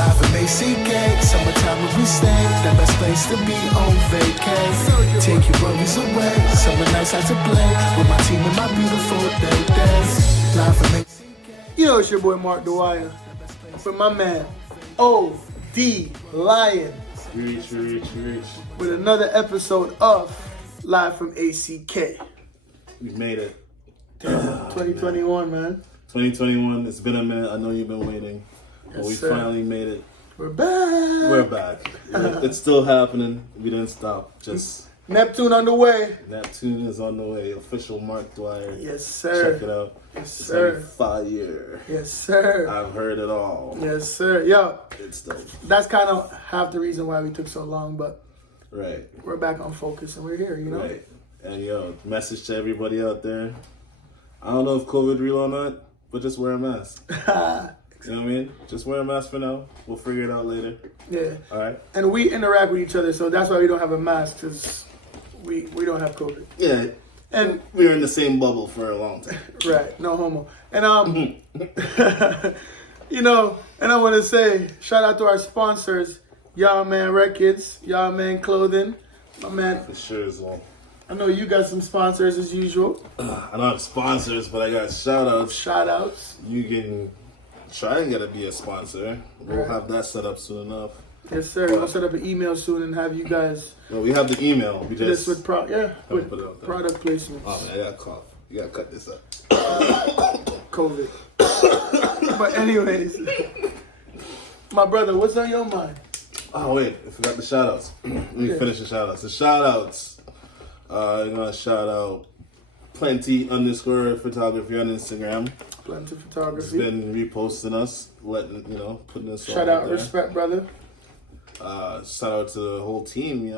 Live from ACK, summertime when we stay, the best place to be on vacay. Take your worries away, summer nights out to play, with my team and my beautiful days. Live from ACK. It's your boy Mark.Dwyer. With my man, ODLion. Reach. With another episode of Live from ACK. We made it. 2021, man. 2021, it's been a minute. I know you've been waiting. But we finally made it. We're back. We're back. It's still happening. We didn't stop. Just Neptune on the way. Neptune is on the way. OfficialMarkDwyer. Yes, sir. Check it out. Yes, sir. Fire. Yes, sir. I've heard it all. Yes, sir. Yo, It's dope. that's kind of half the reason why we took so long, but Right. we're back on focus and we're here, Right. And message to everybody out there. I don't know if COVID real or not, but just wear a mask. You know what I mean? Just wear a mask for now. We'll figure it out later. Yeah. All right? And we interact with each other, so that's why we don't have a mask, because we don't have COVID. Yeah. And we were in the same bubble for a long time. right, no homo. And and I want to say shout out to our sponsors, Y'all Man Records, Y'all Man Clothing, my man. For sure as well. I know you got some sponsors as usual. I don't have sponsors, but I got shout outs. Shout outs. You can try and get to be a sponsor. We'll Right. have that set up soon enough. Yes, sir. We'll set up an email soon and have you guys Well, we have the email. We this just with put it out there. product placements. Oh man, I got a cough. You gotta cut this up. COVID. But anyways, my brother, what's on your mind? Oh wait, I forgot the shout outs. Let me finish the shout outs. The shout outs. I'm gonna shout out Plenty_photography on Instagram. Plenty It's photography. been reposting us, putting us Shout out out, there. respect, brother. Shout out to the whole team. We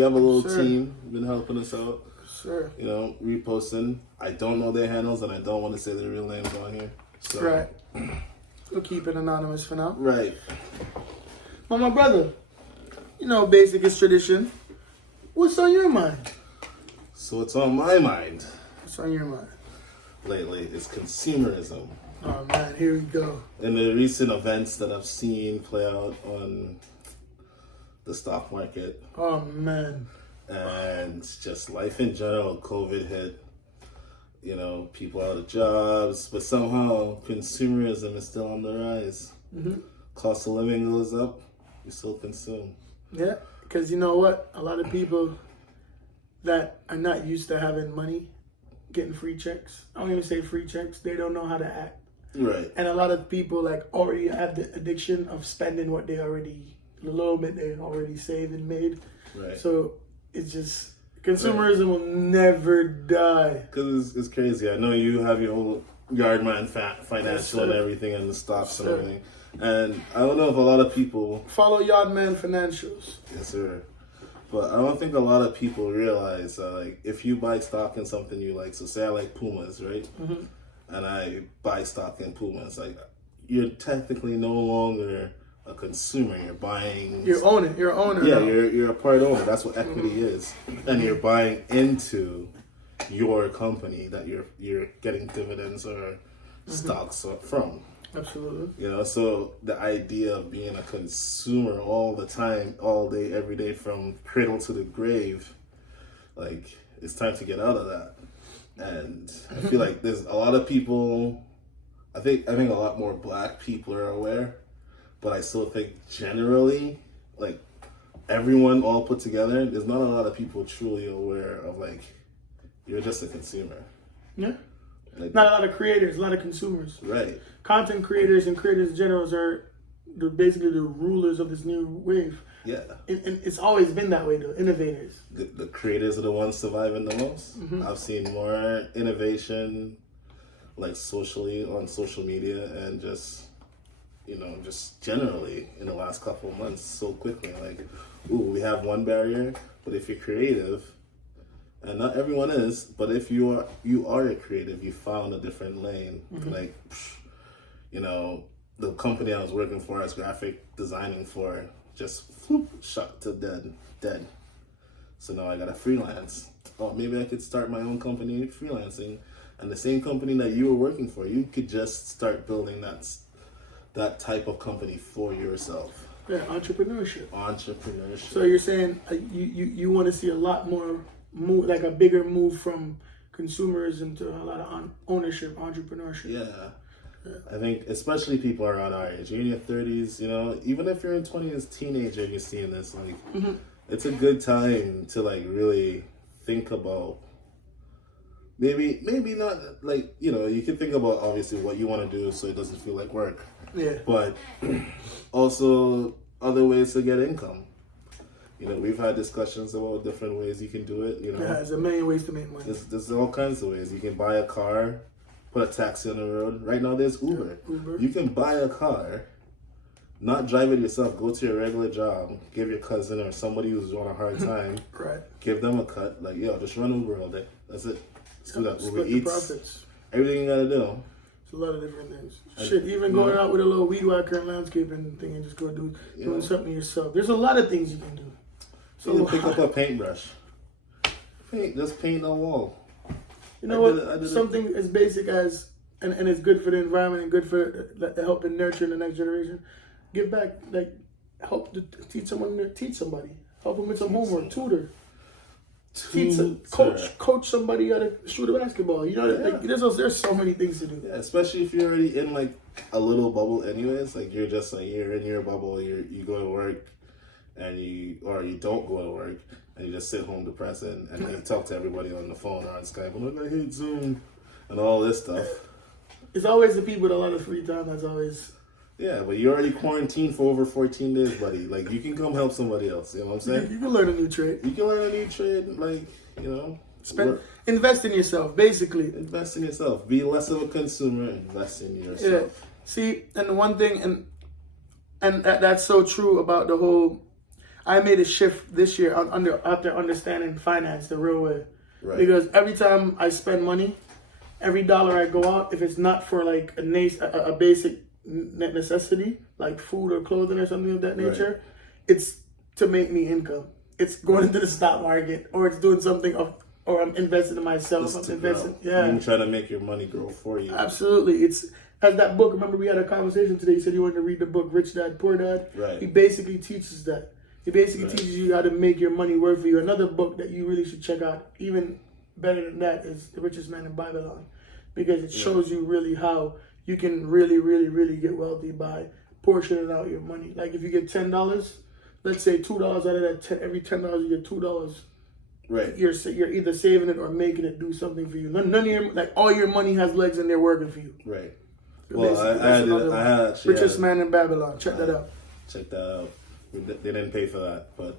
have a little Sure. team been helping us out. Sure. Reposting. I don't know their handles and I don't want to say their real names on here. So, Right. We'll keep it anonymous for now. Right. But my brother, basic is tradition. What's on your mind? So what's on my mind What's on your mind? lately is consumerism. Oh man, here we go. And the recent events that I've seen play out on the stock market Oh man. and just life in general. COVID hit, people out of jobs, but somehow consumerism is still on the rise. Mm-hmm. Cost of living goes up, we still consume. Yeah, because you know what? A lot of people that are not used to having money, getting free checks. I don't even say free checks. They don't know how to act. Right. And a lot of people already have the addiction of spending what the little bit they already saved and made. Right. So it's just consumerism will never die. Because it's crazy. I know you have your whole Yardman financial and everything and the stocks and everything. And I don't know if a lot of people... Follow Yardman Financials. Yes, sir. But I don't think a lot of people realize that, if you buy stock in something you like, so say I like Pumas, right? Mm-hmm. And I buy stock in Pumas, you're technically no longer a consumer. You're buying... You're owner. Yeah, now. you're a part owner. That's what equity is. And you're buying into your company that you're getting dividends or stocks from. Absolutely. So the idea of being a consumer all the time, all day, every day, from cradle to the grave, it's time to get out of that. And I feel like there's a lot of people, I think a lot more black people are aware, but I still think generally, everyone all put together, there's not a lot of people truly aware of, you're just a consumer. Yeah. Not a lot of creators, a lot of consumers. Right. Content creators and creators in general are basically the rulers of this new wave. Yeah. And it's always been that way, though. Innovators. The creators are the ones surviving the most. Mm-hmm. I've seen more innovation, socially on social media and just generally in the last couple of months so quickly. We have one barrier, but if you're creative, and not everyone is, but if you are a creative, you found a different lane. Mm-hmm. The company I was working for as graphic designing for just shot to dead. So now I gotta freelance. Oh, maybe I could start my own company freelancing, and the same company that you were working for, you could just start building that type of company for yourself. Yeah, entrepreneurship. Entrepreneurship. So you're saying you want to see a lot more move, like a bigger move from consumers into a lot of ownership, entrepreneurship. Yeah. I think especially people around our age, you're in your 30s, you know, even if you're in 20s as a teenager and you're seeing this, like, it's a good time to, like, really think about, maybe not, like, you know, you can think about, obviously, what you want to do so it doesn't feel like work. Yeah. But also other ways to get income. You know, we've had discussions about different ways you can do it, you know. Yeah, there's a million ways to make money. There's all kinds of ways. You can buy a car, put a taxi on the road. Right now there's Uber. You can buy a car, not drive it yourself, go to your regular job, give your cousin or somebody who's on a hard time, right, give them a cut. Like, yo, just run Uber all day. That's it. Let's do that. Split the profits. Everything you gotta do. It's a lot of different things. Shit, even going out with a little weed whacker and landscaping thing and just go doing something yourself. There's a lot of things you can do. So you can pick up a paintbrush. Just paint a wall. You know what? Something as basic as, and it's good for the environment and good for helping nurture the next generation. Give back, like, help to teach somebody. Help them with some homework, tutor. Coach somebody how to shoot a basketball. You know, like, there's so many things to do. Yeah, especially if you're already in, like, a little bubble anyways. Like, you're just, like, you're in your bubble, you go to work, and you don't go to work, and you just sit home depressed and you talk to everybody on the phone or on Skype, and I hate Zoom, and all this stuff. It's always the people with a lot of free time that's always... Yeah, but you're already quarantined for over 14 days, buddy. Like, you can come help somebody else, you know what I'm saying? You can learn a new trade. You can learn a new trade, like, you know. Invest in yourself, basically. Invest in yourself. Be less of a consumer, invest in yourself. Yeah. See, and the one thing, and that's so true about the whole... I made a shift this year after understanding finance the real way. Right. Because every time I spend money, every dollar I go out, if it's not for like a basic necessity, like food or clothing or something of that nature, it's to make me income. It's going into the stock market, or it's doing something, or I'm investing in myself. I'm investing. Yeah. You're trying to make your money grow for you. Absolutely. It's as that book. Remember, we had a conversation today. You said you wanted to read the book Rich Dad Poor Dad. Right. He basically teaches that. He basically teaches you how to make your money work for you. Another book that you really should check out, even better than that, is The Richest Man in Babylon, because it shows you really how you can really, really, really get wealthy by portioning out your money. Like if you get $10, let's say $2 out of that, every $10 you get $2. Right. You're either saving it or making it do something for you. None of your, like, all your money has legs and they're working for you. Right. Well, I had Richest Man in Babylon. Check that out. Check that out. They didn't pay for that, but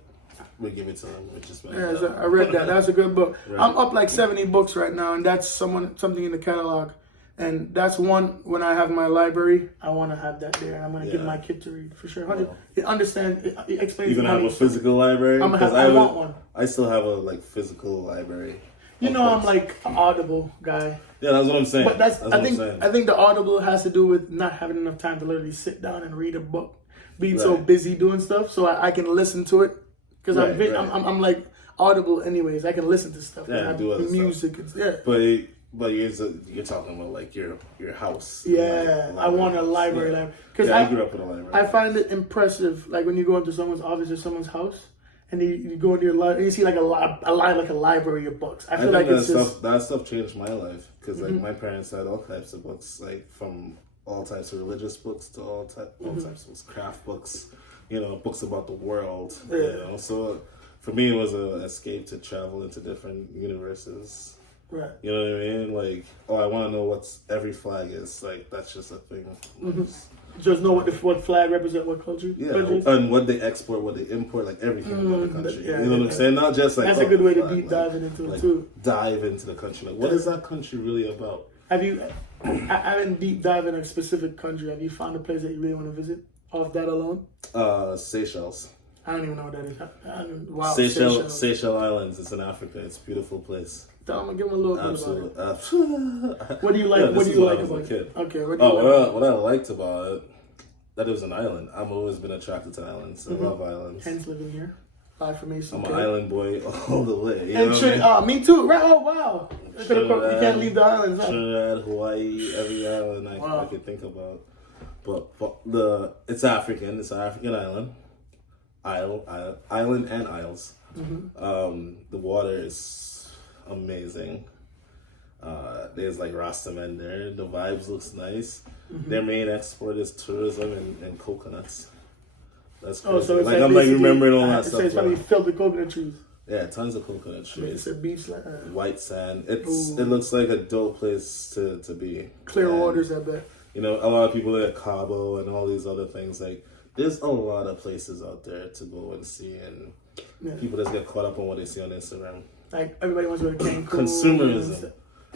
we give it to them. I read that. That's a good book. Right. I'm up like 70 books right now, and that's something in the catalog. And that's one, when I have my library, I want to have that there. I'm going to give my kid to read for sure. It explains. You're going to have a physical library? I want one. I still have a physical library. You know, I'm like an Audible guy. Yeah, that's what I'm saying. But I think the Audible has to do with not having enough time to literally sit down and read a book. Being so busy doing stuff, so I can listen to it because I'm like Audible anyways. I can listen to stuff. Yeah, do other music. Stuff. But you're talking about like your house. Yeah, I want a library because I grew up in a library. I find it impressive, like when you go into someone's office or someone's house, and you go into your library and you see like a library of books. I feel like that stuff changed my life because like my parents had all types of books, like from all types of religious books to all types of books, craft books, books about the world. So for me, it was an escape to travel into different universes. Right. You know what I mean? Like, I want to know what every flag is. Like, that's just a thing. Just know what flag represent what culture. Yeah, and what they export, what they import, like everything about the country. You know what I'm saying? Not just like that's a good way to deep dive into it too. Dive into the country. Like, what is that country really about? Have you? I haven't deep dive in a specific country. Have you found a place that you really want to visit off that alone? Seychelles. I don't even know what that is. Wow, Seychelles Islands. It's in Africa. It's a beautiful place. I'm gonna give him a little bit about it. Absolutely. What do you like? What do you like about it? Okay. What I liked about it, that it was an island. I've always been attracted to islands. I love islands. Hence living here. Live from ACK. I'm an island boy all the way. Me too. Right? Oh wow. You can't leave the islands. Huh? Trinidad, Hawaii, every island I could think about. but it's African. It's an African island. Island and isles. The water is amazing. There's like Rastaman there. The vibes looks nice. Their main export is tourism and coconuts. That's crazy. So it's like I'm like remembering all that so stuff. it's probably filled with coconut trees. Yeah, tons of coconut trees. It's a beach like White sand. It looks like a dope place to be. Clear And, waters, I bet. You know, a lot of people at Cabo and all these other things. Like, there's a lot of places out there to go and see, and people just get caught up on what they see on Instagram. Like everybody wants to go to Cancun. Consumerism.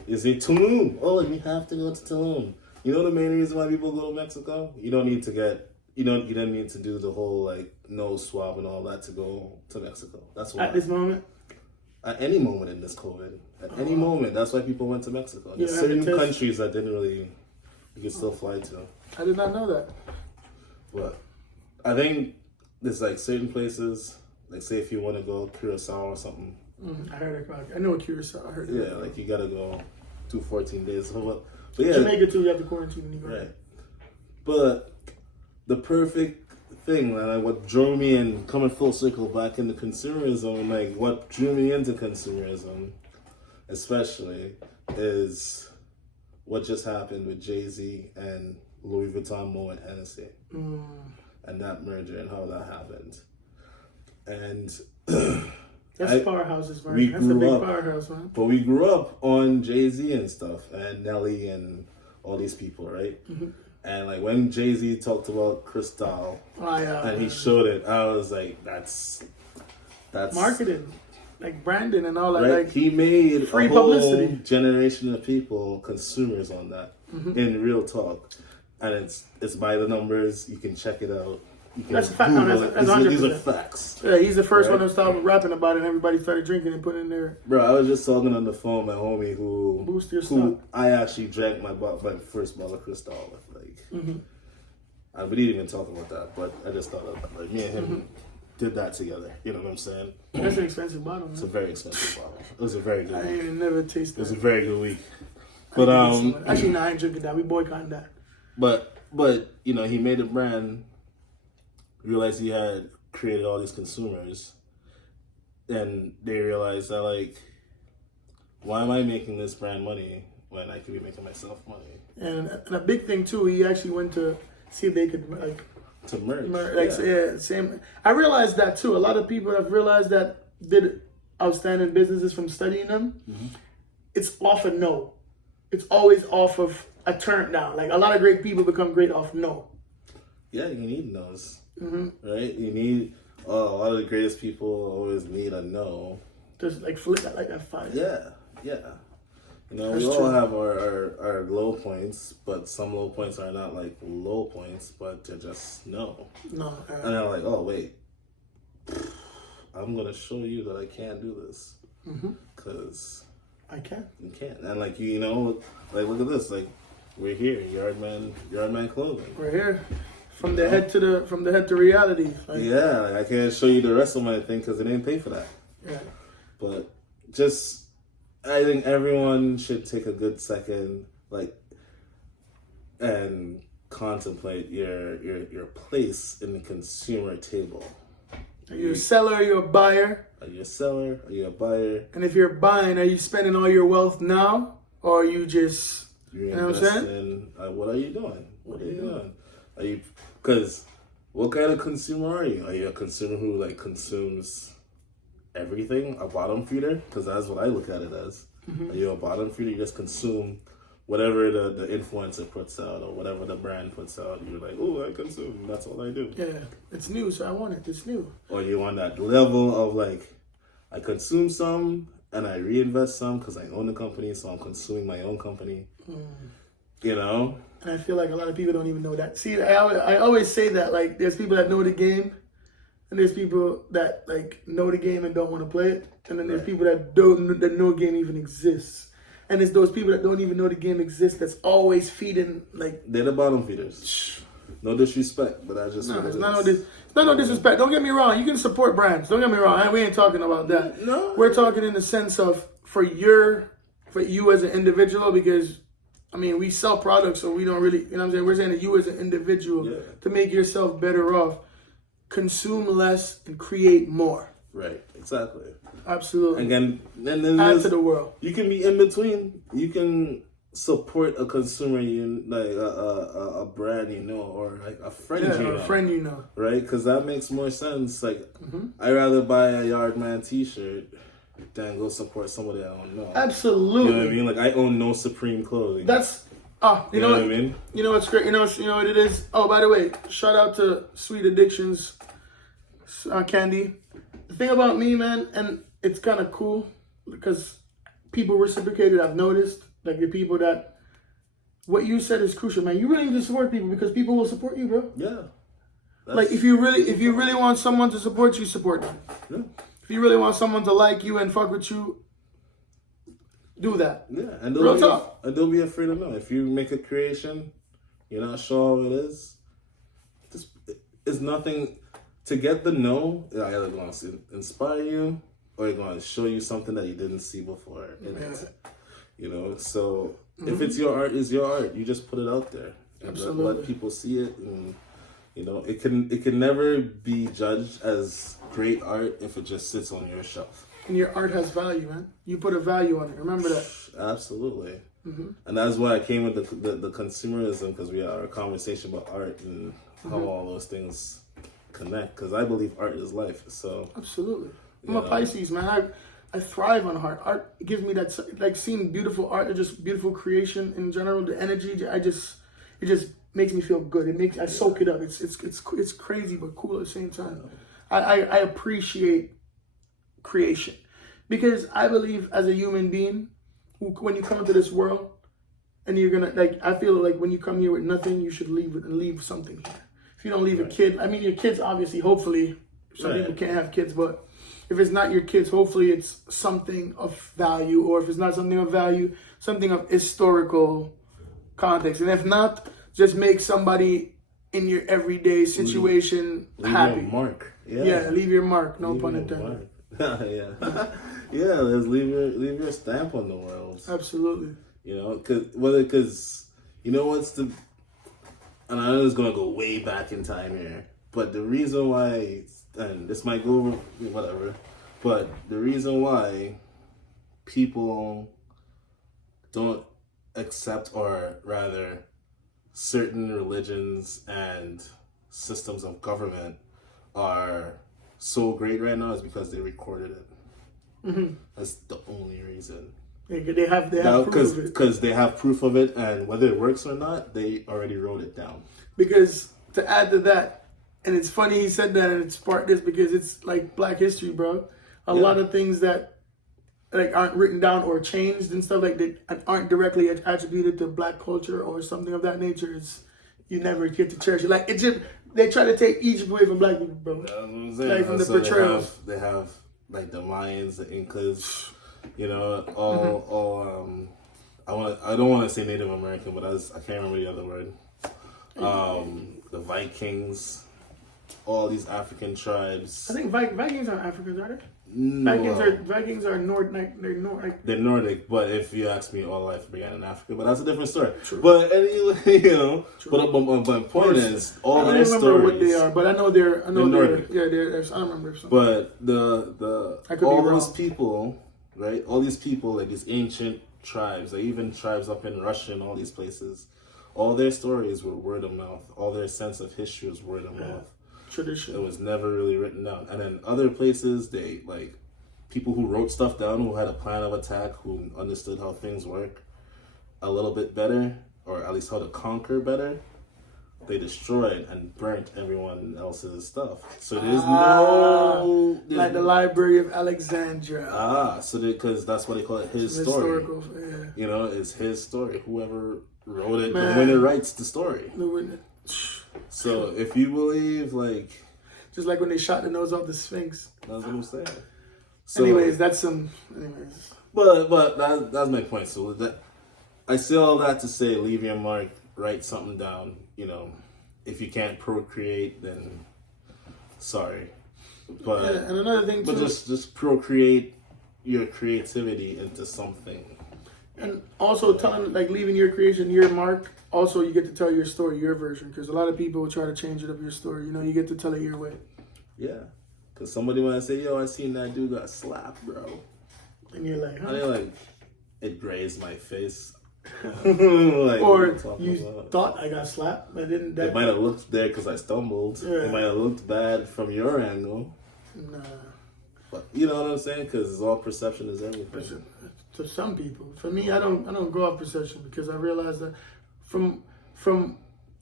You see, Tulum. Oh, we have to go to Tulum. You know the main reason why people go to Mexico? You don't need to you don't need to do the whole like nose swab and all that to go to Mexico. That's why. At this moment? At any moment in this COVID. At any moment. That's why people went to Mexico. There's certain countries that didn't really, you could still fly to. I did not know that. But I think there's like certain places, like say if you want to go Curacao or something. I heard about it. I know Curacao. I heard it. Yeah, like you gotta go do 14 days. But yeah, Jamaica too, you have to quarantine when you go. Right. But the perfect thing, and what drew me in, coming full circle back into consumerism, like what drew me into consumerism, especially, is what just happened with Jay-Z and Louis Vuitton, Moet Hennessy, and that merger and how that happened. And that's powerhouses, man. That's a big powerhouse, man. But we grew up on Jay-Z and stuff, and Nelly and all these people, right? And like when Jay-Z talked about Cristal and he showed it, I was like, that's marketing, like branding and all that. Right? Like he made free a whole publicity. generation of people consumers on that in real talk, and it's by the numbers. You can check it out. You can That's a fact. Google No, it. that's These are 100%. facts. Yeah, he's the first one to start rapping about it, and everybody started drinking and putting in their. Bro, I was just talking on the phone with my homie Boost your who stock. I actually drank my first bottle of Cristal with. We didn't even talk about that, but I just thought of like me and him did that together. You know what I'm saying? That's an expensive bottle, man. It's a very expensive bottle. It was a very good I week. ain't never tasted It was a that. very good week. But Actually, no, I ain't drinking that. We boycotting that. But you know, he made a brand, realized he had created all these consumers, and they realized that like, why am I making this brand money when I could be making myself money? And a big thing too, he actually went to see if they could like To merge. same. I realized that too. A lot of people have realized that did outstanding businesses from studying them. It's off a no. It's always off of a turn down. Like a lot of great people become great off no. Yeah, you need no's, right? You need a lot of the greatest people always need a no. Just like flip that like that fire. Yeah. You know, That's we all true. have our low points, but some low points are not like low points, but they're just no. No. And they're like, oh wait, I'm gonna show you that I can't do this, because I can. you can't. And like you know, like look at this, like we're here, Yardman Clothing. We're here. From the head to reality. Like, Yeah, like I can't show you the rest of my thing because they didn't pay for that. yeah. But just, I think everyone should take a good second, like, and contemplate your place in the consumer table. Are you a seller? Are you a buyer? Are you a seller? Are you a buyer? And if you're buying, are you spending all your wealth now, or are you just? You're You know what I'm saying? investing. What are you doing? What are you doing? Are you? Because what kind of consumer are you? Are you a consumer who like consumes everything, a bottom feeder? Because that's what I look at it as. Are you a bottom feeder? You just consume whatever the influencer puts out or whatever the brand puts out. You're like, oh, I consume. That's all I do. Yeah, it's new, so I want it. It's new. Or you on that level of like, I consume some and I reinvest some because I own the company, so I'm consuming my own company. You know? And I feel like a lot of people don't even know that. See, I always say that, like, there's people that know the game, and there's people that, like, know the game and don't want to play it. And then there's people that know the game even exists. And it's those people that don't even know the game exists that's always feeding, like... They're the bottom feeders. No disrespect, but I just... No, it's not no disrespect. Don't get me wrong. You can support brands. Don't get me wrong. We ain't talking about that. No. We're talking in the sense of for you as an individual, because I mean, we sell products, so we don't really, you know what I'm saying? We're saying that you as an individual, to make yourself better off, consume less and create more. Right, exactly. Absolutely. Again, then add to the world. You can be in between. You can support a consumer, like a brand you know, or like a friend you know. A friend you know. Right? Because that makes more sense. Like, I'd rather buy a Yardman t-shirt than go support somebody I don't know. Absolutely. You know what I mean? Like, I own no Supreme clothing. That's... you know what I mean? You know what's great? You know what it is? Oh, by the way, shout out to Sweet Addictions Candy. The thing about me, man, and it's kind of cool because people reciprocated. I've noticed, like the people that what you said is crucial, man. You really need to support people because people will support you, bro. Yeah. Like if you really want someone to support you, support them. Yeah. If you really want someone to like you and fuck with you, do that. Yeah, and they'll be afraid to know. If you make a creation, you're not sure how it is. It's nothing to get the no. It's either going to inspire you or it's going to show you something that you didn't see before. You know, so if it's your art, it's your art. You just put it out there and let people see it, and you know it can never be judged as great art if it just sits on your shelf. And your art has value, man. You put a value on it. Remember that. Absolutely. And that's why I came with the consumerism, because we had our conversation about art and how all those things connect. Because I believe art is life. So absolutely, I'm a Pisces, man. I thrive on art. Art gives me that, like seeing beautiful art or just beautiful creation in general. The energy, it just makes me feel good. I soak it up. It's crazy but cool at the same time. I appreciate creation because I believe as a human being, when you come into this world and you're gonna I feel like when you come here with nothing, you should leave something here. If you don't leave a kid, I mean your kids obviously, hopefully some people can't have kids, but if it's not your kids, hopefully it's something of value, or if it's not something of value, something of historical context. And if not, just make somebody in your everyday situation happy. Leave your mark. Yeah, leave your mark. No pun intended. Yeah, let's leave your stamp on the world. Absolutely. You know, because you know what's and I know it's gonna go way back in time here, but the reason why, and this might go over whatever, but the reason why people don't accept, or rather, certain religions and systems of government are so great right now is because they recorded it. That's the only reason. They have proof of it. Because they have proof of it, and whether it works or not, they already wrote it down. Because to add to that, and it's funny he said that, and it sparked this because it's like Black history, bro. A lot of things that aren't written down or changed and stuff that aren't directly attributed to Black culture or something of that nature, you never get to cherish it. Like they try to take Egypt away from Black people, bro. That's what I'm saying. Like from the portrayals. They have like the Mayans, the Incas, you know, all I don't want to say Native American, but I can't remember the other word. The Vikings, all these African tribes. I think Vikings aren't Africans, are they? No. Vikings are Nordic. They're Nordic, but if you ask me, all life began in Africa. But that's a different story. True. But anyway, you know. True. But point is, all their stories. I don't remember what they are, but I know they're Nordic. I don't remember. Something. But all those people, right? All these people, like these ancient tribes, like even tribes up in Russia and all these places, all their stories were word of mouth. All their sense of history was word of mouth. Tradition. It was never really written down. And then other places, they people who wrote stuff down, who had a plan of attack, who understood how things work a little bit better, or at least how to conquer better, they destroyed and burnt everyone else's stuff. So there's like the Library of Alexandria. So because that's what they call it, his story. You know, it's his story. Whoever wrote it, the winner writes the story. The winner. So if you believe, just like when they shot the nose off the Sphinx. That's what I'm saying. So, anyways. But that's my point. So I say all that to say, leave your mark, write something down. You know, if you can't procreate, then sorry. But and another thing too. But just procreate your creativity into something. And also telling, like, leaving your creation, your mark. Also, you get to tell your story, your version, because a lot of people will try to change it up your story. You know, you get to tell it your way. Yeah. Because somebody might say, yo, I seen that dude got slapped, bro. And you're like, huh? And they're like, it grazed my face. Like, or you thought I got slapped, but didn't. It might have looked there because I stumbled. Yeah. It might have looked bad from your angle. Nah. But you know what I'm saying? Because all perception is everything. To some people, for me, I don't go off perception because I realize that from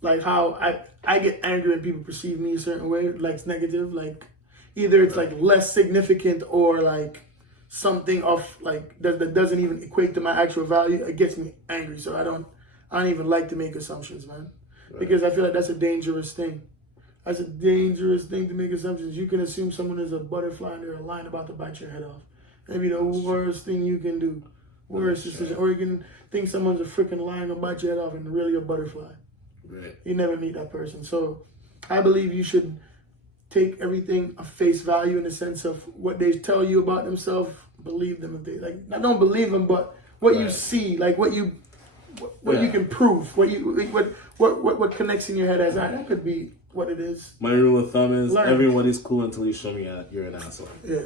like how I get angry when people perceive me a certain way, like it's negative, like either it's like less significant or like something off like that doesn't even equate to my actual value. It gets me angry, so I don't even like to make assumptions, man, because I feel like that's a dangerous thing. That's a dangerous thing to make assumptions. You can assume someone is a butterfly and they're a lion about to bite your head off. That'd be the worst thing you can do. Worst decision. Or you can think someone's a freaking lion gonna bite your head off and really a butterfly. Right. You never meet that person. So I believe you should take everything at face value in the sense of what they tell you about themselves. Believe them if they like. I don't believe them, but what you see, like what you can prove, what connects in your head as that could be what it is. My rule of thumb is everybody's cool until you show me you're an asshole. Yeah.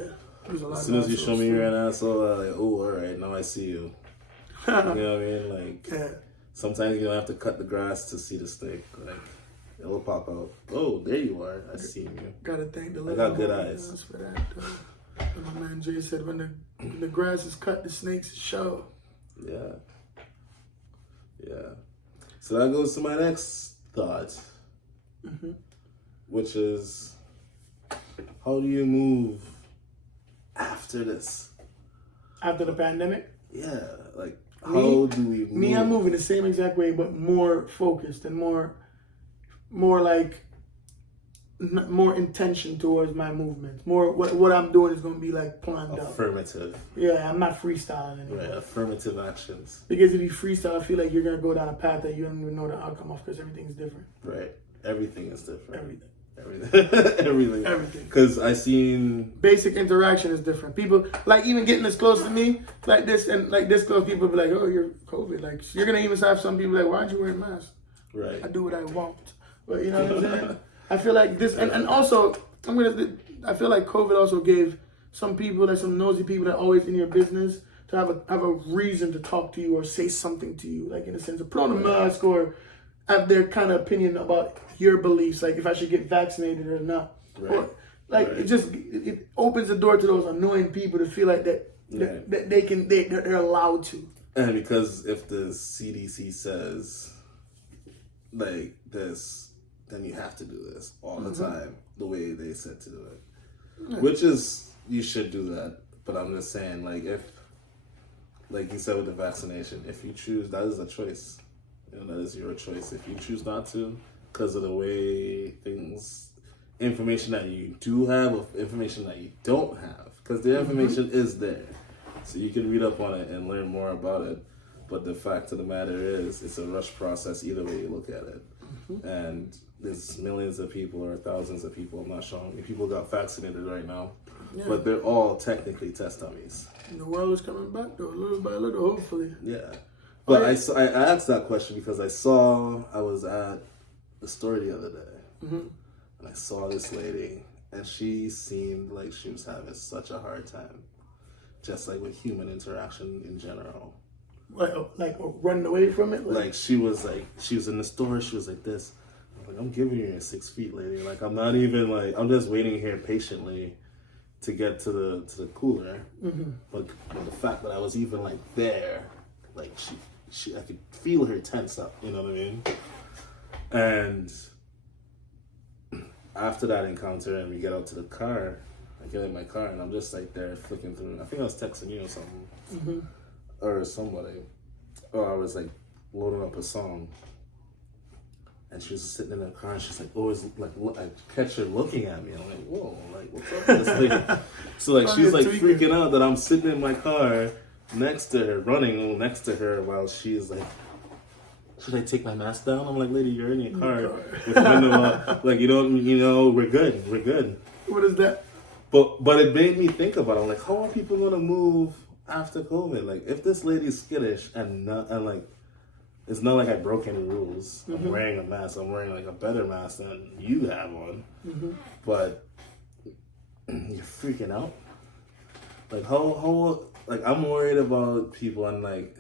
As soon as you show me you're an asshole, I'm like, oh, all right, now I see you. You know what I mean? Like, sometimes you don't have to cut the grass to see the snake. Like, it'll pop out. Oh, there you are. I see you. Gotta thank the Lord. I got good eyes. For that. My man Jay said, when the grass is cut, the snakes show. Yeah. Yeah. So that goes to my next thought, which is, how do you move after this? After the pandemic? Yeah. Like, how do we move? Me, I'm moving the same exact way, but more focused and more like, more intention towards my movement. More what I'm doing is going to be like planned out. Affirmative. Yeah, I'm not freestyling anymore. Right, affirmative actions. Because if you freestyle, I feel like you're going to go down a path that you don't even know the outcome of because everything's different. Right. Everything is different. Everything. Everything. Because I seen... Basic interaction is different. People, like even getting this close to me, like this and like this close, people be like, oh, you're COVID. Like, you're going to even have some people like, why aren't you wearing a mask? Right. I do what I want. But you know what I'm saying? I feel like this, and also, I feel like COVID also gave some people, like some nosy people that are always in your business, to have a reason to talk to you or say something to you, like in a sense of put on a mask or have their kind of opinion about your beliefs, like if I should get vaccinated or not. Right. Or, like it opens the door to those annoying people to feel like that they're allowed to. And because if the CDC says like this, then you have to do this all the time, the way they said to do it. Which is, you should do that. But I'm just saying, like, if, like you said with the vaccination, if you choose, that is a choice. You know, that is your choice. If you choose not to, because of the way things, information that you do have, or information that you don't have, because the information is there. So you can read up on it and learn more about it. But the fact of the matter is, it's a rush process either way you look at it. And there's millions of people or thousands of people, I'm not sure how many people got vaccinated right now, but they're all technically test dummies. And the world is coming back though, little by little, hopefully. Yeah. But I asked that question because I was at the store the other day, and I saw this lady, and she seemed like she was having such a hard time, just like with human interaction in general. Like running away from it? Like she was in the store, she was like this. I'm like, I'm giving you 6 feet, lady. Like, I'm not even like, I'm just waiting here patiently to get to the cooler. But the fact that I was even like there, like she I could feel her tense up, you know what I mean? And after that encounter and we get out to the car, I get in my car and I'm just like there flicking through. I think I was texting you or something. Or somebody. Or I was like loading up a song. And she was sitting in the car and she's like, always like, I catch her looking at me. I'm like, whoa, like, what's up with this lady? So like, she's like freaking out that I'm sitting in my car next to her, running next to her while she's like, should I take my mask down? I'm like, lady, you're in your car with the window up. Like, you know, we're good. What is that? But it made me think about it. I'm like, how are people gonna move after COVID. Like, if this lady's skittish and like, it's not like I broke any rules. I'm wearing a mask. I'm wearing like a better mask than you have on. But you're freaking out. Like, how like, I'm worried about people, and like,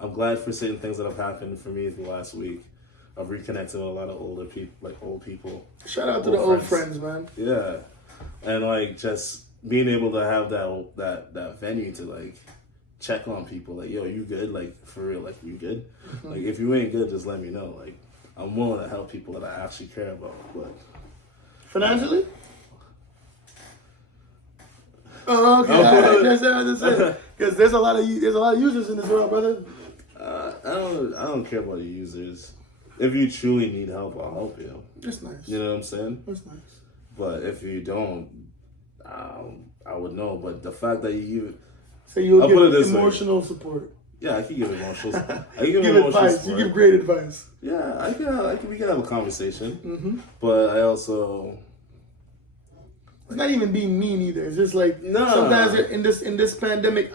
I'm glad for certain things that have happened for me the last week. I've reconnected with a lot of older people, like old people. Shout out to the old friends, man. Yeah, and like, just being able to have that venue to like check on people, like, yo, you good? Like, for real, like, you good? Like, if you ain't good, just let me know. Like, I'm willing to help people that I actually care about. But financially? Oh, okay. That's it. Because there's a lot of users in this world, brother. I don't care about the users. If you truly need help, I'll help you. That's nice. You know what I'm saying? That's nice. But if you don't, I would know. But the fact that you so you'll give emotional support. Yeah, I can give emotional. I can give advice. Support. You give great advice. Yeah, we can have a conversation. But I also. It's not even being mean either. It's just like sometimes in this pandemic,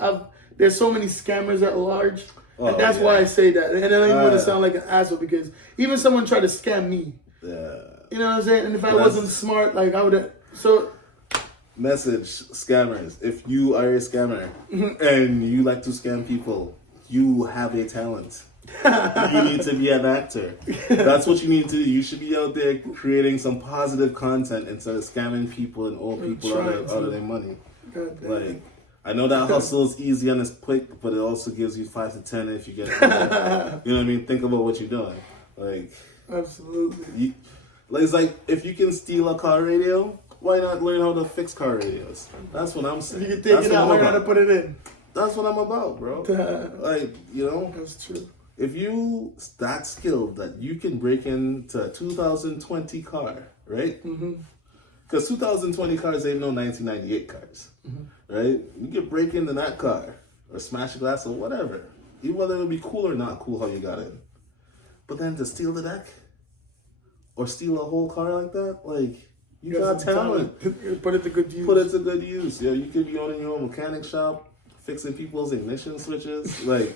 there's so many scammers at large, and that's why I say that. And I don't even want to sound like an asshole, because even someone tried to scam me. Yeah. You know what I'm saying? And if I wasn't smart, like I would. So. Message scammers: if you are a scammer and you like to scam people, you have a talent. You need to be an actor. That's what you need to do. You should be out there creating some positive content instead of scamming people and old people out of their money. Like, I know that hustle is easy and it's quick, but it also gives you 5 to 10 if you get it. You know what I mean? Think about what you're doing. Like, absolutely. It's like, if you can steal a car radio, why not learn how to fix car radios? That's what I'm saying. You can take it out, learn how to put it in. That's what I'm about, bro. Like, you know? That's true. If you that skilled that you can break into a 2020 car, right? Because 2020 cars ain't no 1998 cars, right? You can break into that car or smash a glass or whatever. Even whether it'll be cool or not cool how you got in. But then to steal the deck or steal a whole car like that, like, you got talent. Put it to good use. Put it to good use. Yeah, you could be owning your own mechanic shop, fixing people's ignition switches, like.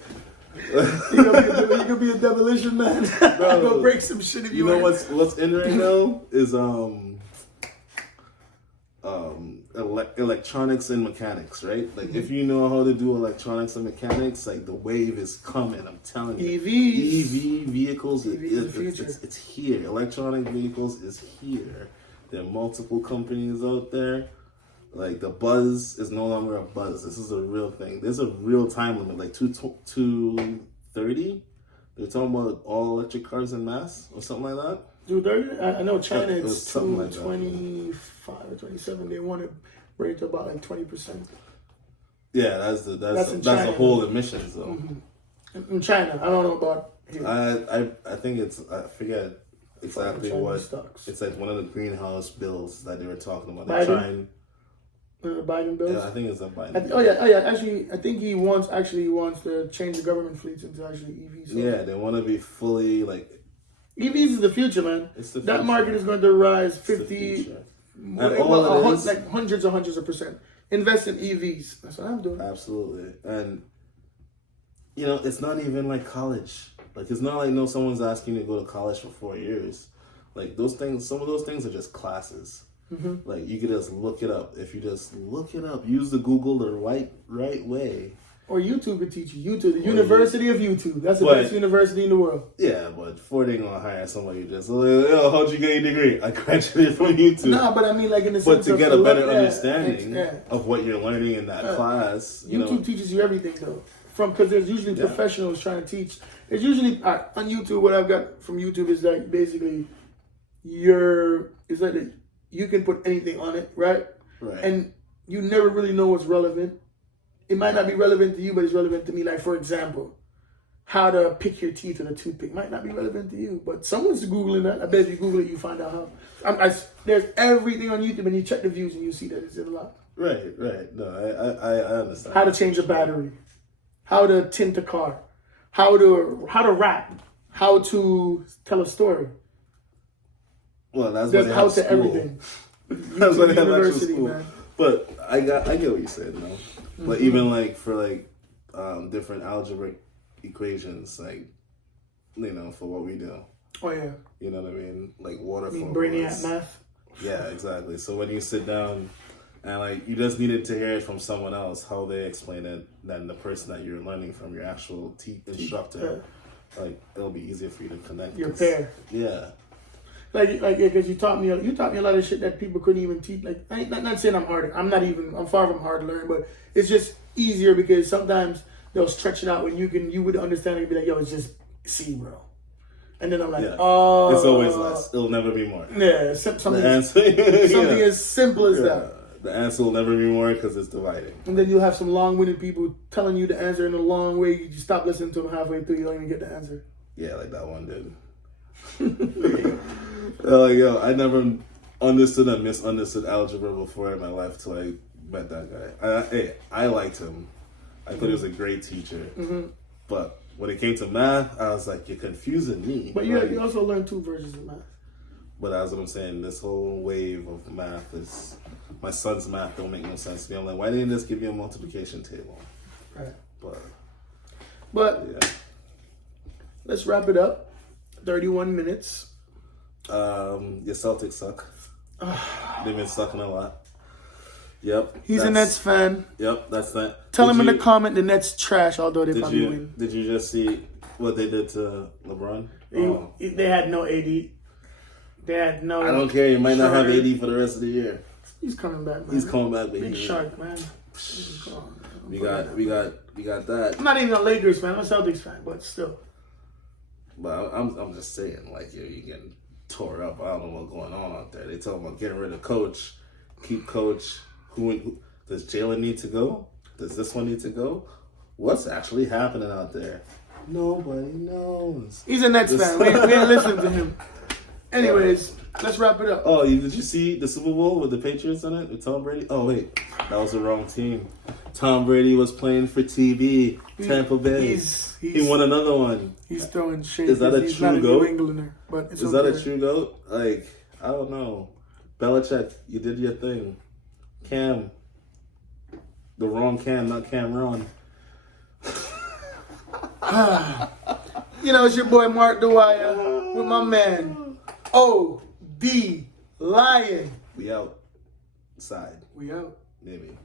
You could be a demolition man. Go break some shit if you know what's in right now is electronics and mechanics, right? Like, if you know how to do electronics and mechanics, like, the wave is coming. I'm telling you, EV vehicles, it's here. Electronic vehicles is here. There are multiple companies out there. Like, the buzz is no longer a buzz. This is a real thing. There's a real time limit, like 230. They're talking about all electric cars en masse or something like that. 230? I know China, it's 225 or 27. They want to bring it to about like 20%. Yeah, that's the whole emissions though. In China, I don't know about here. I think I forget exactly what stocks. It's like one of the greenhouse bills that they were talking about. Biden? They're trying. Biden bills? Yeah, I think it's a Biden. Oh yeah. Actually, I think he wants to change the government fleets into actually EVs. So. Yeah, they want to be fully like. EVs is the future, man. It's the that future. market is going to rise 50, like hundreds of percent. Invest in EVs. That's what I'm doing. Absolutely, and it's not even like college. Like, it's not like someone's asking you to go to college for 4 years. Like, those things, some of those things are just classes. Like, you could just look it up. If you just look it up, use the Google the right way. Or YouTube could teach you. The University of YouTube. That's the best university in the world. Yeah, but Ford ain't gonna hire somebody who just, how'd you get your degree? I graduated from YouTube. Nah, but I mean, like, in the sense to of get a better understanding of what you're learning in that class. YouTube teaches you everything, though. Because there's usually professionals trying to teach. It's usually on YouTube. What I've got from YouTube is like basically you can put anything on it, right? Right. And you never really know what's relevant. It might not be relevant to you, but it's relevant to me. Like, for example, how to pick your teeth with a toothpick might not be relevant to you, but someone's Googling that. I bet if you Google it, you find out how. There's everything on YouTube, and you check the views, and you see that it's a lot. Right. No, I understand. How to change a battery, how to tint a car, how to rap, how to tell a story. Well, that's there's what how to everything. That's what they have actual school. Man. But I get what you said, But even like for like different algebraic equations, like, you know, for what we do. Oh yeah. You know what I mean? Like water formulas. Brainiac math. Yeah, exactly. So when you sit down and like you just needed to hear it from someone else how they explain it than the person that you're learning from, your actual instructor, like it'll be easier for you to connect. Your pair. Yeah. Like, because you taught me a lot of shit that people couldn't even teach. Like, I'm not saying I'm hard. I'm far from hard to learn, but it's just easier because sometimes they'll stretch it out when you would understand it and be like, yo, it's just C, bro. And then I'm like, oh. It's always less. It'll never be more. Yeah, something yeah. as simple as that. The answer will never be more because it's dividing. And then you'll have some long-winded people telling you the answer in a long way. You just stop listening to them halfway through. You don't even get the answer. Yeah, like that one dude. Like, yo, I never understood and misunderstood algebra before in my life till I met that guy. I liked him. I thought he was a great teacher. Mm-hmm. But when it came to math, I was like, you're confusing me. But you also learned 2 versions of math. But as I'm saying, this whole wave of math is... My son's math don't make no sense to me. I'm like, why didn't they just give you a multiplication table? Right. But yeah. Let's wrap it up. 31 minutes. Your Celtics suck. They've been sucking a lot. Yep. He's a Nets fan. Yep, that's that. Tell him in the comment the Nets trash, although they probably win. Did you just see what they did to LeBron? They had no AD. They had no... I don't care. You might not have AD for the rest of the year. He's coming back, man. He's coming back, baby. Big shark, man. We got that. I'm not even a Lakers fan. I'm a Celtics fan, but still. But I'm just saying, like, you getting tore up. I don't know what's going on out there. They talking about getting rid of coach, keep coach. Who does Jalen need to go? Does this one need to go? What's actually happening out there? Nobody knows. He's a Nets fan. We ain't listening to him. Anyways, let's wrap it up. Oh, did you see the Super Bowl with the Patriots in it with Tom Brady? Oh wait, that was the wrong team. Tom Brady was playing for TV, Tampa Bay. He won another one. He's throwing shade. Is that a true GOAT? New Englander, but it's Is that a true GOAT? Like, I don't know. Belichick, you did your thing. Cam, the wrong Cam, not Cameron. You know, it's your boy Mark Dwyer with my man ODLion. We outside. We out. Maybe.